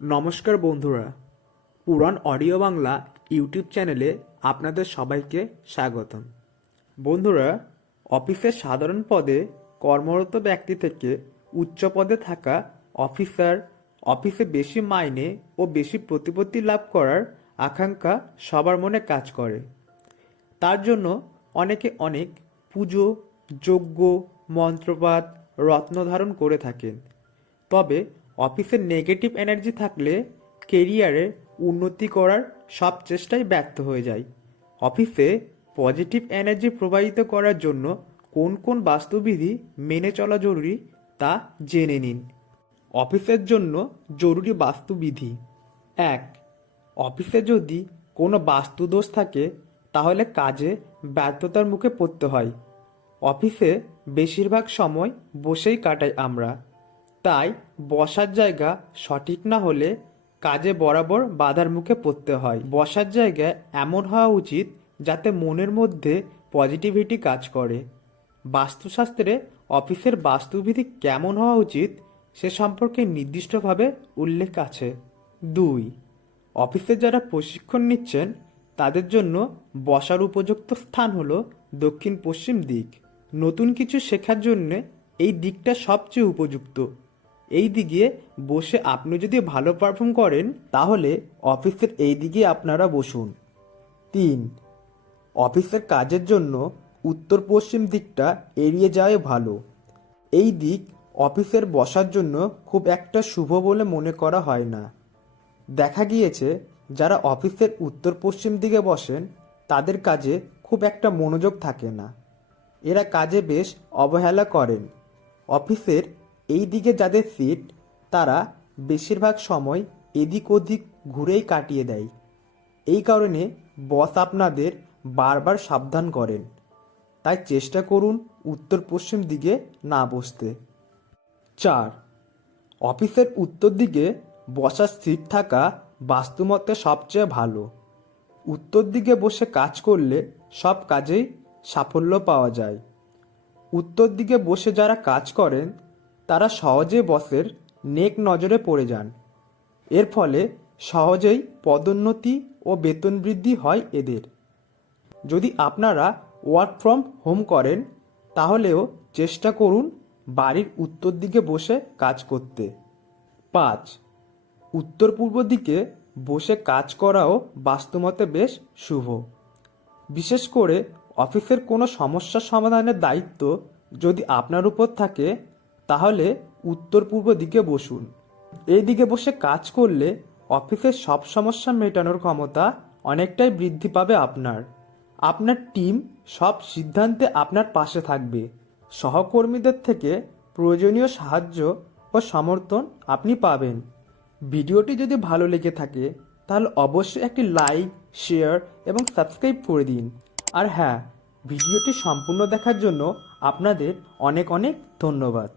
নমস্কার বন্ধুরা, পুরাণ audio Bangla YouTube চ্যানেলে আপনাদের সবাইকে স্বাগতম। বন্ধুরা, অফিসের সাধারণ পদে কর্মরত ব্যক্তি থেকে উচ্চ পদে থাকা অফিসার অফিসে বেশি মাইনে ও বেশি প্রতিপত্তি লাভ করার আকাঙ্ক্ষা সবার মনে কাজ করে। তার জন্য অনেকে অনেক পুজো, যজ্ঞ, মন্ত্রপাঠ, রত্ন ধারণ করে থাকেন। তবে অফিসে নেগেটিভ এনার্জি থাকলে কেরিয়ারে উন্নতি করার সব চেষ্টাই ব্যর্থ হয়ে যায়। অফিসে পজিটিভ এনার্জি প্রবাহিত করার জন্য কোন কোন বাস্তুবিধি মেনে চলা জরুরি তা জেনে নিন। অফিসের জন্য জরুরি বাস্তুবিধি। 1. অফিসে যদি কোনো বাস্তুদোষ থাকে তাহলে কাজে ব্যর্থতার মুখে পড়তে হয়। অফিসে বেশিরভাগ সময় বসেই কাটাই আমরা, তাই বসার জায়গা সঠিক না হলে কাজে বরাবর বাধার মুখে পড়তে হয়। বসার জায়গা এমন হওয়া উচিত যাতে মনের মধ্যে পজিটিভিটি কাজ করে। বাস্তুশাস্ত্রে অফিসের বাস্তুবিধি কেমন হওয়া উচিত সে সম্পর্কে নির্দিষ্টভাবে উল্লেখ আছে। 2. অফিসে যারা প্রশিক্ষণ নিচ্ছেন তাদের জন্য বসার উপযুক্ত স্থান হলো দক্ষিণ পশ্চিম দিক। নতুন কিছু শেখার জন্য এই দিকটা সবচেয়ে উপযুক্ত। এই দিকে বসে আপনি যদি ভালো পারফর্ম করেন তাহলে অফিসের এই দিকে আপনারা বসুন। 3. অফিসের কাজের জন্য উত্তর পশ্চিম দিকটা এড়িয়ে যাওয়াই ভালো। এই দিক অফিসের বসার জন্য খুব একটা শুভ বলে মনে করা হয় না। দেখা গিয়েছে যারা অফিসের উত্তর পশ্চিম দিকে বসেন তাদের কাজে খুব একটা মনোযোগ থাকে না, এরা কাজে বেশ অবহেলা করেন। অফিসের এই দিকে যাদের সিট তারা বেশিরভাগ সময় এদিক ওদিক ঘুরেই কাটিয়ে দেয়। এই কারণে বস আপনাদের বারবার সাবধান করেন, তাই চেষ্টা করুন উত্তর পশ্চিম দিকে না বসতে। 4. অফিসের উত্তর দিকে বসার সিট থাকা বাস্তুমতে সবচেয়ে ভালো। উত্তর দিকে বসে কাজ করলে সব কাজেই সাফল্য পাওয়া যায়। উত্তর দিকে বসে যারা কাজ করেন তারা সহজে বসের নেক নজরে পড়ে যান। এর ফলে সহজেই পদোন্নতি ও বেতন বৃদ্ধি হয় এদের। যদি আপনারা ওয়ার্ক ফ্রম হোম করেন তাহলেও চেষ্টা করুন বাড়ির উত্তর দিকে বসে কাজ করতে। 5. উত্তর পূর্ব দিকে বসে কাজ করাও বাস্তুমতে বেশ শুভ। বিশেষ করে অফিসের কোনো সমস্যা সমাধানের দায়িত্ব যদি আপনার উপর থাকে তাহলে উত্তর পূর্ব দিকে বসুন। এই দিকে বসে কাজ করলে অফিসের সব সমস্যা মেটানোর ক্ষমতা অনেকটাই বৃদ্ধি পাবে। আপনার টিম সব সিদ্ধান্তে আপনার পাশে থাকবে। সহকর্মীদের থেকে প্রয়োজনীয় সাহায্য ও সমর্থন আপনি পাবেন। ভিডিওটি যদি ভালো লেগে থাকে তাহলে অবশ্যই একটি লাইক, শেয়ার এবং সাবস্ক্রাইব করে দিন। আর হ্যাঁ, ভিডিওটি সম্পূর্ণ দেখার জন্য আপনাদের অনেক অনেক ধন্যবাদ।